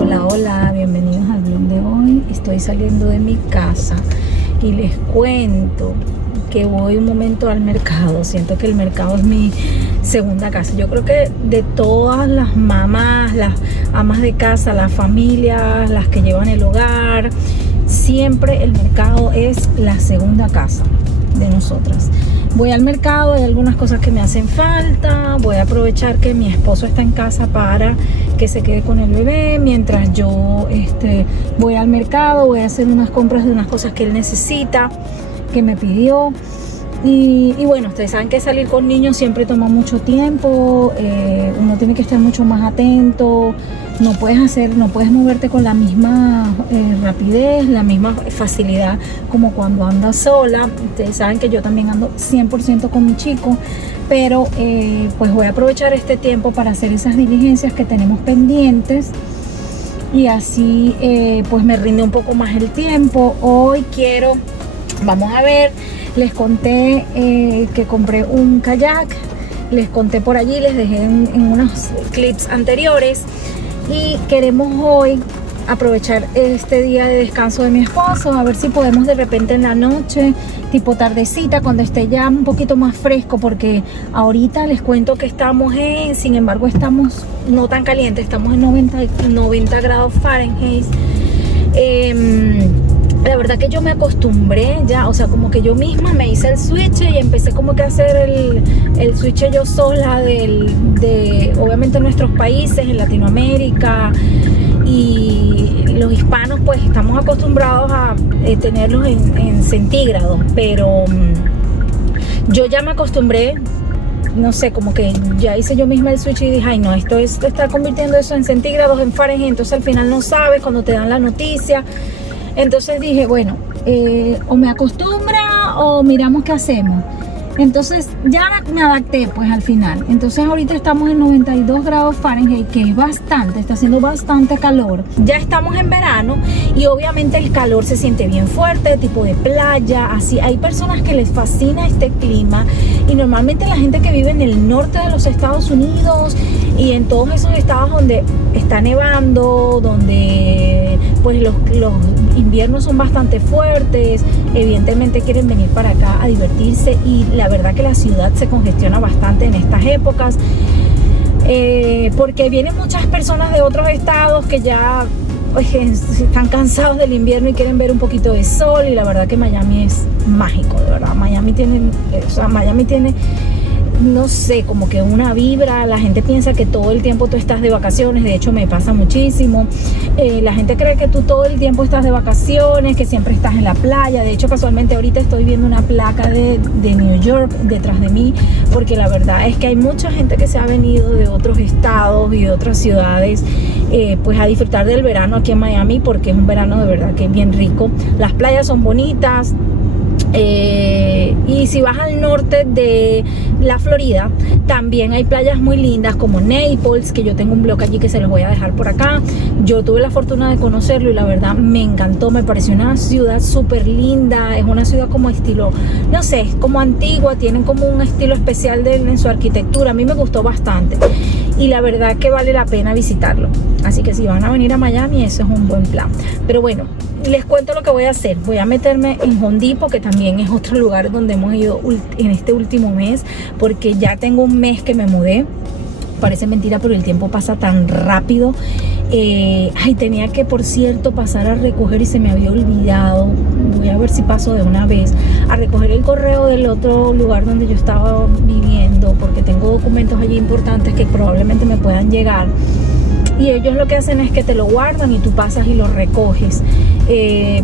Hola, hola, bienvenidos al vlog de hoy. Estoy saliendo de mi casa y les cuento que voy un momento al mercado. Siento que el mercado es mi segunda casa. Yo creo que de todas las mamás, las amas de casa, las familias, las que llevan el hogar, siempre el mercado es la segunda casa de nosotras. Voy al mercado, hay algunas cosas que me hacen falta, voy a aprovechar que mi esposo está en casa para que se quede con el bebé, mientras yo voy al mercado, voy a hacer unas compras de unas cosas que él necesita, que me pidió. Y bueno, ustedes saben que salir con niños siempre toma mucho tiempo, uno tiene que estar mucho más atento, no puedes moverte con la misma rapidez, la misma facilidad como cuando andas sola. Ustedes saben que yo también ando 100% con mi chico, pero pues voy a aprovechar este tiempo para hacer esas diligencias que tenemos pendientes y así pues me rinde un poco más el tiempo. Hoy vamos a ver, les conté que compré un kayak, les conté por allí, les dejé en unos clips anteriores, y queremos hoy aprovechar este día de descanso de mi esposo, a ver si podemos de repente en la noche, tipo tardecita, cuando esté ya un poquito más fresco, porque ahorita les cuento que sin embargo estamos no tan calientes, estamos en 90 grados Fahrenheit. La verdad que yo me acostumbré ya, o sea, como que yo misma me hice el switch y empecé como que a hacer el switch yo sola de obviamente nuestros países, en Latinoamérica, y los hispanos pues estamos acostumbrados a tenerlos en centígrados, pero yo ya me acostumbré, no sé, como que ya hice yo misma el switch y dije, ay no, esto está convirtiendo eso en centígrados, en Fahrenheit, entonces al final no sabes cuando te dan la noticia. Entonces dije, bueno, o me acostumbra o miramos qué hacemos. Entonces ya me adapté pues al final. Entonces ahorita estamos en 92 grados Fahrenheit, que es bastante, está haciendo bastante calor. Ya estamos en verano y obviamente el calor se siente bien fuerte, tipo de playa, así. Hay personas que les fascina este clima y normalmente la gente que vive en el norte de los Estados Unidos y en todos esos estados donde está nevando, donde pues los inviernos son bastante fuertes, evidentemente quieren venir para acá a divertirse, y la verdad que la ciudad se congestiona bastante en estas épocas, porque vienen muchas personas de otros estados que ya están cansados del invierno y quieren ver un poquito de sol, y la verdad que Miami es mágico, de verdad. Miami tiene, no sé, como que una vibra. La gente piensa que todo el tiempo tú estás de vacaciones, de hecho me pasa muchísimo. La gente cree que tú todo el tiempo estás de vacaciones, que siempre estás en la playa. De hecho, casualmente ahorita estoy viendo una placa de New York detrás de mí, porque la verdad es que hay mucha gente que se ha venido de otros estados y de otras ciudades pues a disfrutar del verano aquí en Miami, porque es un verano de verdad que es bien rico. Las playas son bonitas. Y si vas al norte de la Florida, también hay playas muy lindas como Naples, que yo tengo un blog allí que se los voy a dejar por acá. Yo tuve la fortuna de conocerlo y la verdad me encantó, me pareció una ciudad súper linda. Es una ciudad como estilo, no sé, como antigua, tienen como un estilo especial en su arquitectura. A mí me gustó bastante y la verdad que vale la pena visitarlo. Así que si van a venir a Miami, eso es un buen plan. Pero bueno, les cuento lo que voy a hacer. Voy a meterme en Home Depot, que también es otro lugar donde hemos ido en este último mes, porque ya tengo un mes que me mudé. Parece mentira, pero el tiempo pasa tan rápido. Tenía que, por cierto, pasar a recoger y se me había olvidado. Voy a ver si paso de una vez a recoger el correo del otro lugar donde yo estaba viviendo, porque tengo documentos allí importantes que probablemente me puedan llegar. Y ellos lo que hacen es que te lo guardan y tú pasas y lo recoges,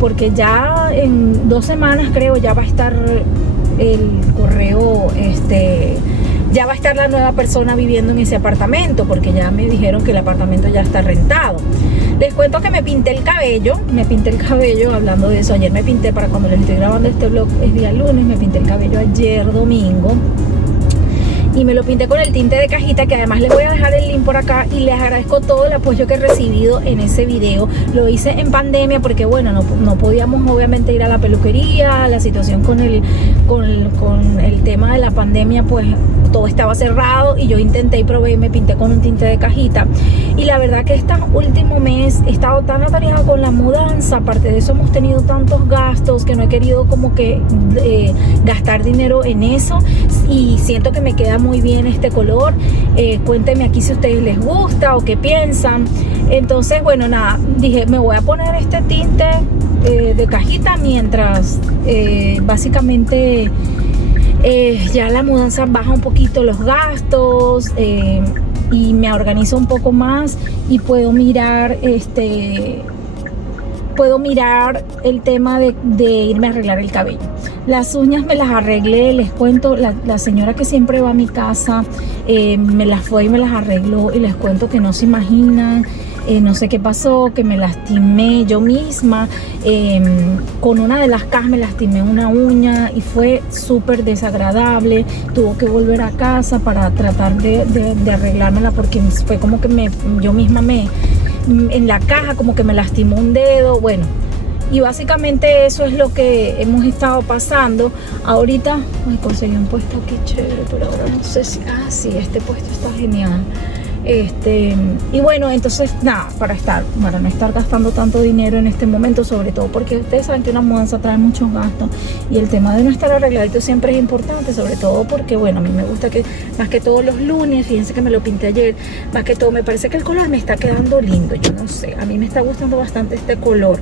porque ya en 2 semanas creo ya va a estar el correo, ya va a estar la nueva persona viviendo en ese apartamento, porque ya me dijeron que el apartamento ya está rentado. Les cuento que me pinté el cabello, hablando de eso. Ayer me pinté, para cuando les estoy grabando este vlog es día lunes, me pinté el cabello ayer domingo. y me lo pinté con el tinte de cajita, que además les voy a dejar el link por acá, y les agradezco todo el apoyo que he recibido en ese video. Lo hice en pandemia porque bueno, no podíamos obviamente ir a la peluquería, la situación con el tema de la pandemia, pues todo estaba cerrado, y yo intenté y probé y me pinté con un tinte de cajita, y la verdad que este último mes he estado tan atareada con la mudanza, aparte de eso hemos tenido tantos gastos que no he querido como que gastar dinero en eso, y siento que me queda muy bien este color. Cuéntenme aquí si a ustedes les gusta o qué piensan. Entonces bueno, nada, dije me voy a poner este tinte de cajita mientras básicamente ya la mudanza baja un poquito los gastos, y me organizo un poco más, y puedo mirar el tema de irme a arreglar el cabello. Las uñas me las arreglé, les cuento, la señora que siempre va a mi casa me las fue y me las arregló, y les cuento que no se imaginan. No sé qué pasó, que me lastimé yo misma, con una de las cajas me lastimé una uña y fue súper desagradable. Tuve que volver a casa para tratar de arreglármela, porque fue como que yo misma en la caja como que me lastimó un dedo. Bueno, y básicamente eso es lo que hemos estado pasando. Ahorita conseguí un puesto aquí chévere, pero ahora no sé si... sí, este puesto está genial. Y bueno, entonces nada, para no estar gastando tanto dinero en este momento, sobre todo porque ustedes saben que una mudanza trae muchos gastos, y el tema de no estar arregladito siempre es importante, sobre todo porque bueno, a mí me gusta que más que todos los lunes, fíjense que me lo pinté ayer, más que todo me parece que el color me está quedando lindo. Yo no sé, a mí me está gustando bastante este color.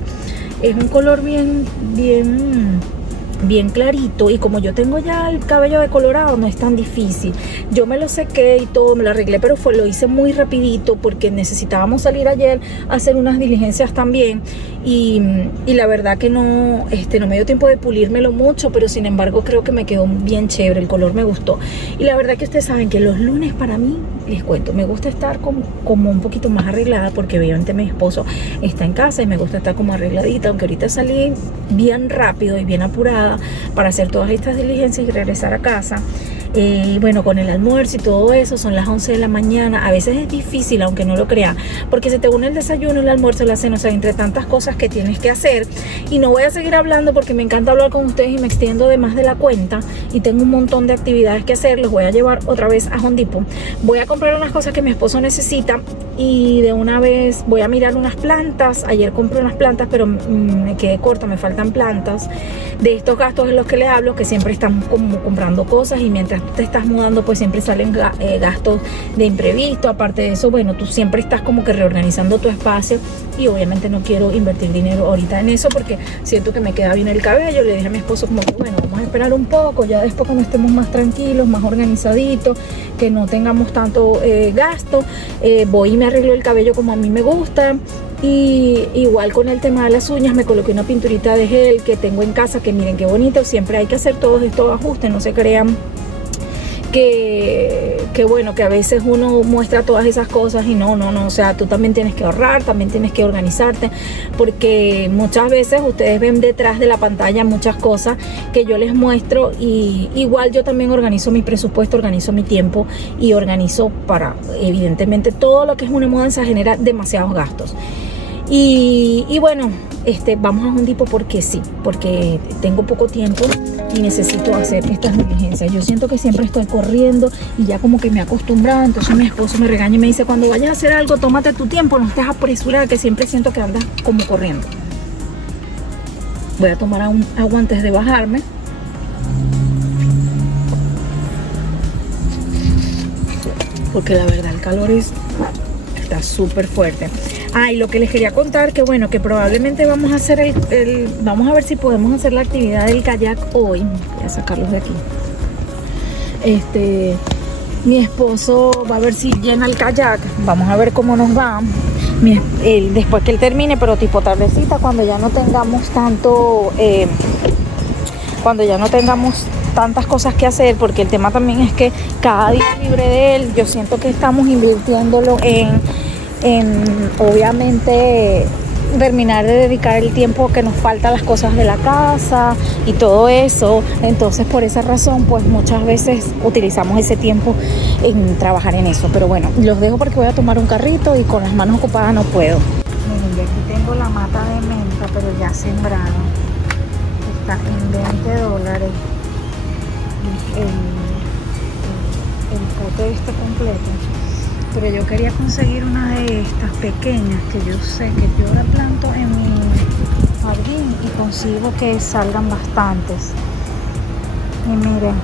Es un color bien clarito, y como yo tengo ya el cabello decolorado no es tan difícil. Yo me lo sequé y todo, me lo arreglé, pero lo hice muy rapidito porque necesitábamos salir ayer a hacer unas diligencias también, y la verdad que no me dio tiempo de pulírmelo mucho, pero sin embargo creo que me quedó bien chévere, el color me gustó. Y la verdad que ustedes saben que los lunes para mí, les cuento, me gusta estar como un poquito más arreglada, porque obviamente mi esposo está en casa y me gusta estar como arregladita, aunque ahorita salí bien rápido y bien apurada para hacer todas estas diligencias y regresar a casa. Bueno, con el almuerzo y todo eso, son las 11 de la mañana. A veces es difícil, aunque no lo crean, porque se te une el desayuno, el almuerzo, la cena, o sea, entre tantas cosas que tienes que hacer. Y no voy a seguir hablando porque me encanta hablar con ustedes y me extiendo de más de la cuenta, y tengo un montón de actividades que hacer. Los voy a llevar otra vez a Home Depot. Voy a comprar unas cosas que mi esposo necesita, y de una vez voy a mirar unas plantas. Ayer compré unas plantas, pero me quedé corta, me faltan plantas. De estos gastos en los que les hablo, que siempre están como comprando cosas, y mientras tú te estás mudando pues siempre salen gastos de imprevisto. Aparte de eso, bueno, tú siempre estás como que reorganizando tu espacio, y obviamente no quiero invertir dinero ahorita en eso porque siento que me queda bien el cabello. Le dije a mi esposo como que bueno, vamos a esperar un poco, ya después cuando estemos más tranquilos, más organizaditos, que no tengamos tanto gasto, voy y me arreglo el cabello como a mí me gusta. Y igual con el tema de las uñas, me coloqué una pinturita de gel que tengo en casa, que miren qué bonito. Siempre hay que hacer todos estos ajustes, no se crean que bueno, que a veces uno muestra todas esas cosas y no, o sea, tú también tienes que ahorrar, también tienes que organizarte, porque muchas veces ustedes ven detrás de la pantalla muchas cosas que yo les muestro, y igual yo también organizo mi presupuesto, organizo mi tiempo y organizo para, evidentemente, todo lo que es una mudanza genera demasiados gastos. Y bueno, vamos a Home Depot porque sí, porque tengo poco tiempo y necesito hacer estas diligencias. Yo siento que siempre estoy corriendo y ya como que me he acostumbrado. Entonces mi esposo me regaña y me dice: cuando vayas a hacer algo, tómate tu tiempo, no estés apresurada, que siempre siento que andas como corriendo. Voy a tomar agua antes de bajarme. Porque la verdad el calor está súper fuerte. Y lo que les quería contar, que bueno, que probablemente vamos a hacer vamos a ver si podemos hacer la actividad del kayak hoy. Voy a sacarlos de aquí. Mi esposo va a ver si llena el kayak. Vamos a ver cómo nos va. Después que él termine, pero tipo tardecita, cuando ya no tengamos tantas cosas que hacer, porque el tema también es que cada día libre de él, yo siento que estamos invirtiéndolo en obviamente terminar de dedicar el tiempo que nos falta a las cosas de la casa y todo eso. Entonces por esa razón pues muchas veces utilizamos ese tiempo en trabajar en eso. Pero bueno, los dejo porque voy a tomar un carrito y con las manos ocupadas no puedo. Miren, y aquí tengo la mata de menta, pero ya sembrada. Está en $20 el pote este completo. Pero yo quería conseguir una de estas pequeñas que yo sé que yo la planto en mi jardín y consigo que salgan bastantes. Y miren,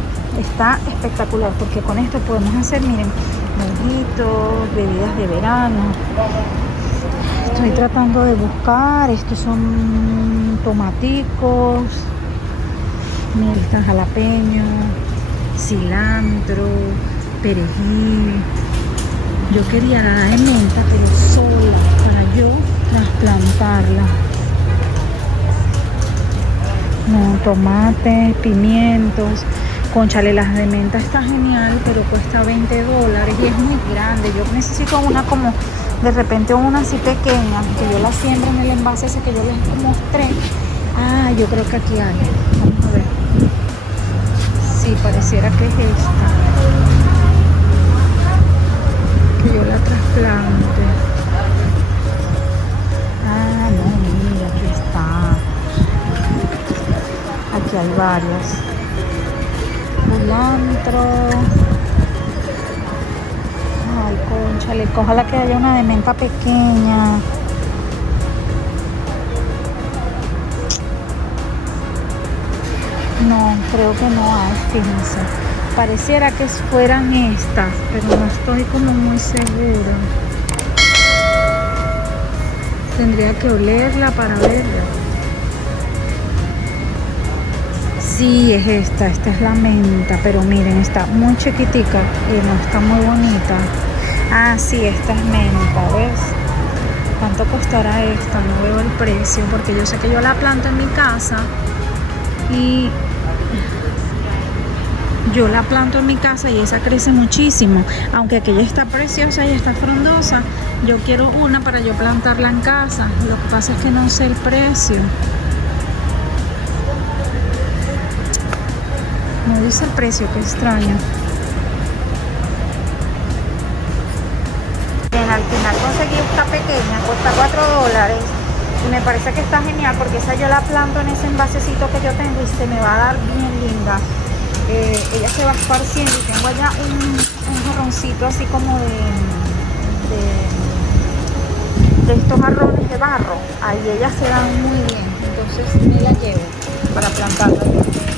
está espectacular porque con esto podemos hacer, miren, mojitos, bebidas de verano. Estoy tratando de buscar, estos son tomaticos, miren, está jalapeño, cilantro, perejil. Yo quería la de menta, pero sola, para yo trasplantarla. No, tomate, pimientos. Cónchale, las de menta está genial, pero cuesta $20 y es muy grande. Yo necesito una como, de repente una así pequeña, que yo la siembro en el envase ese que yo les mostré. Ah, yo creo que aquí hay. Vamos a ver. Sí, pareciera que es esta. Que yo la trasplante. Ah, no, mira, aquí está. Aquí hay varias. Cilantro. Ay, cónchale, ojalá que haya una de menta pequeña. No, creo que no hay, fíjense. Pareciera que fueran estas, pero no estoy como muy segura. Tendría que olerla para verla. Sí, es esta es la menta, pero miren, está muy chiquitica y no está muy bonita. Ah, sí, esta es menta, ¿ves? ¿Cuánto costará esta? No veo el precio, porque yo sé que yo la planto en mi casa y yo la planto en mi casa y esa crece muchísimo. Aunque aquella está preciosa y está frondosa, yo quiero una para yo plantarla en casa. Lo que pasa es que no sé el precio. No dice el precio, qué extraño. Bien, al final conseguí esta pequeña, cuesta $4 y me parece que está genial porque esa yo la planto en ese envasecito que yo tengo y se me va a dar bien linda. Ella se va esparciendo y tengo allá un jarroncito así como de estos jarrones de barro. Ahí ellas se dan muy bien, entonces me la llevo para plantarla.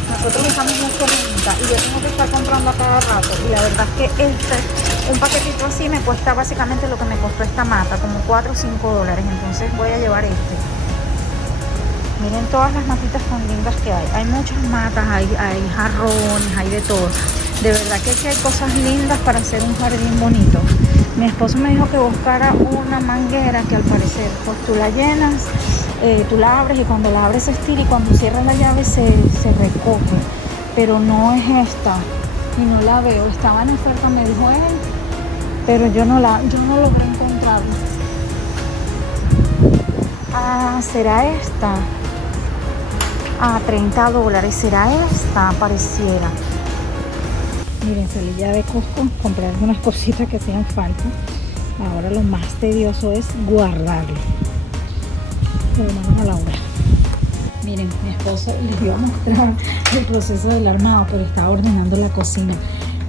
Nosotros usamos mucho menta y yo tengo que estar comprando a cada rato y la verdad es que un paquetito así me cuesta básicamente lo que me costó esta mata, como $4 o $5, entonces voy a llevar este. Miren todas las matitas tan lindas que hay. Hay muchas matas, hay jarrones, hay de todo. De verdad que aquí hay cosas lindas para hacer un jardín bonito. Mi esposo me dijo que buscara una manguera que al parecer pues tú la llenas, tú la abres y cuando la abres se estira y cuando cierras la llave se recoge. Pero no es esta y no la veo. Estaba en oferta, me dijo él, pero yo no logré encontrarla. Ah, ¿será esta? A $30, ¿será esta? Pareciera. Miren, salí ya de Costco, compré algunas cositas que hacían falta. Ahora lo más tedioso es guardarlo. Pero vamos a la hora. Miren, mi esposo les iba a mostrar el proceso del armado, pero estaba ordenando la cocina.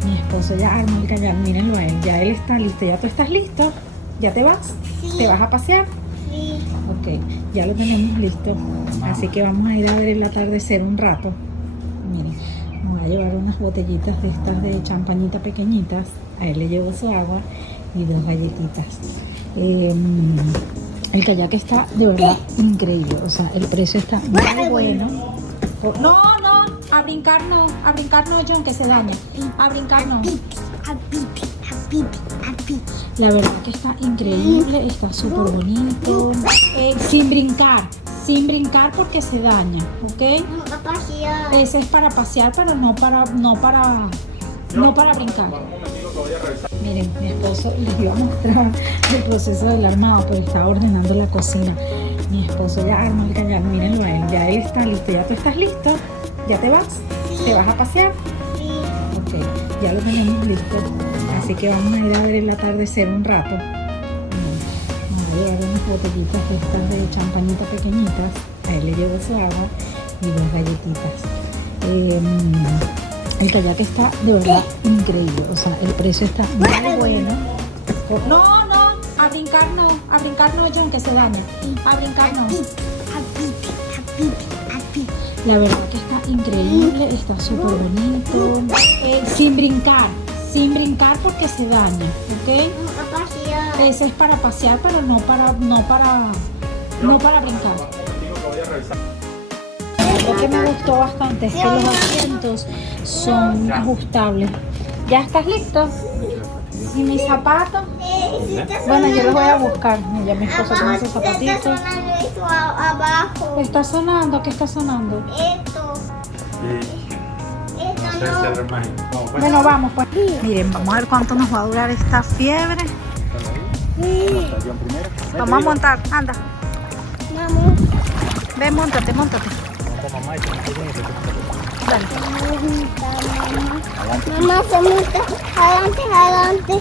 Mi esposo ya armó el callar, mírenlo a él, ya él está listo. ¿Ya tú estás listo? ¿Ya te vas? Sí. ¿Te vas a pasear? Sí. Ok, ya lo tenemos listo, así que vamos a ir a ver el atardecer un rato. Miren, me voy a llevar unas botellitas de estas de champañita pequeñitas. A él le llevo su agua y 2 galletitas. El kayak está de verdad increíble, o sea, el precio está muy bueno. No, a brincar no, John, que se daña. A brincar no. La verdad que está increíble, está súper bonito. Sin brincar porque se daña, ¿ok? Ese es para pasear, pero no para brincar. Miren, mi esposo les iba a mostrar el proceso del armado, pero estaba ordenando la cocina. Mi esposo ya arma el cañal, mírenlo a él, ya él está listo. ¿Ya tú estás listo? ¿Ya te vas? ¿Te vas a pasear? Ok, ya lo tenemos listo. Así que vamos a ir a ver el atardecer un rato. Vamos a llevar unas botellitas de estas de champañita pequeñitas. A él le llevo su agua y 2 galletitas. El kayak está de verdad increíble. O sea, el precio está muy bueno. No, a brincar no, John, que se daña. A brincar no. La verdad que está increíble, está súper bonito. Sin brincar porque se daña, ¿ok? Ese es para pasear, pero no para brincar. Lo que me gustó bastante es que los asientos son ajustables. ¿Ya estás listo? ¿Y mis zapatos? Bueno, yo los voy a buscar. Ya mi esposo tiene esos zapatitos. ¿Está sonando? ¿Qué está sonando? Esto. Bueno, vamos pues. Miren, vamos a ver cuánto nos va a durar esta fiebre. Vamos a montar, anda. Ven, móntate. Dale. Mamá, se monta. Adelante.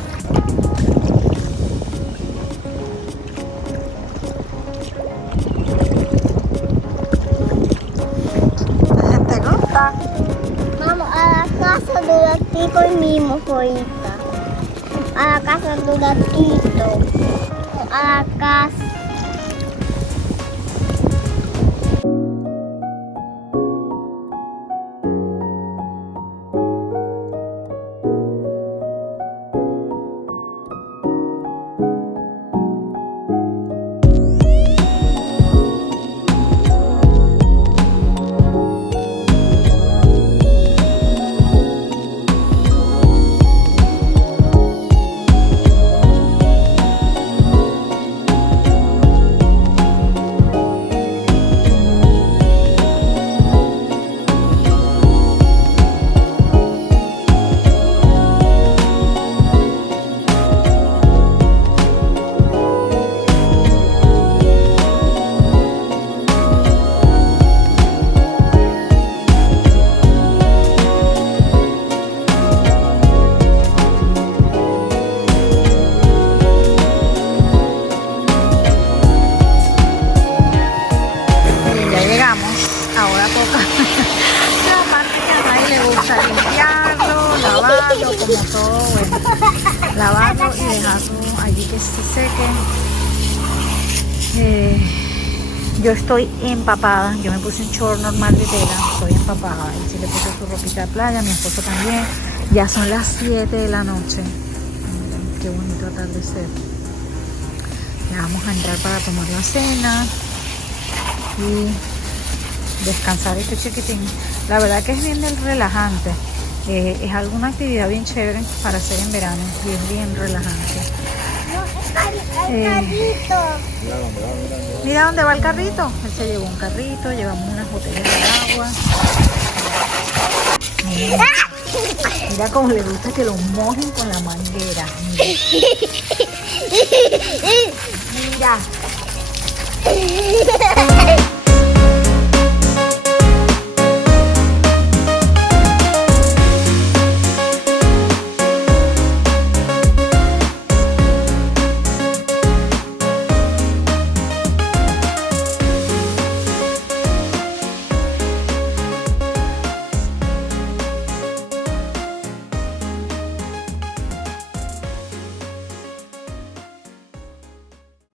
¿Te gusta? Vamos a la casa de gatito y mimo ahorita. A la casa de gatito. A la casa. como todo, bueno, lavarlo y dejarlo allí que se seque. Yo estoy empapada, yo me puse un short normal de tela, estoy empapada. Él sí le puso su ropita de playa, mi esposo también. Ya son las 7 de la noche. Miren qué bonito atardecer. Ya vamos a entrar para tomar la cena y descansar este chiquitín. La verdad que es bien relajante. Es alguna actividad bien chévere para hacer en verano y es bien relajante. Mira dónde va el carrito. Él se llevó un carrito, llevamos unas botellas de agua. Mira cómo le gusta que lo mojen con la manguera. Mira.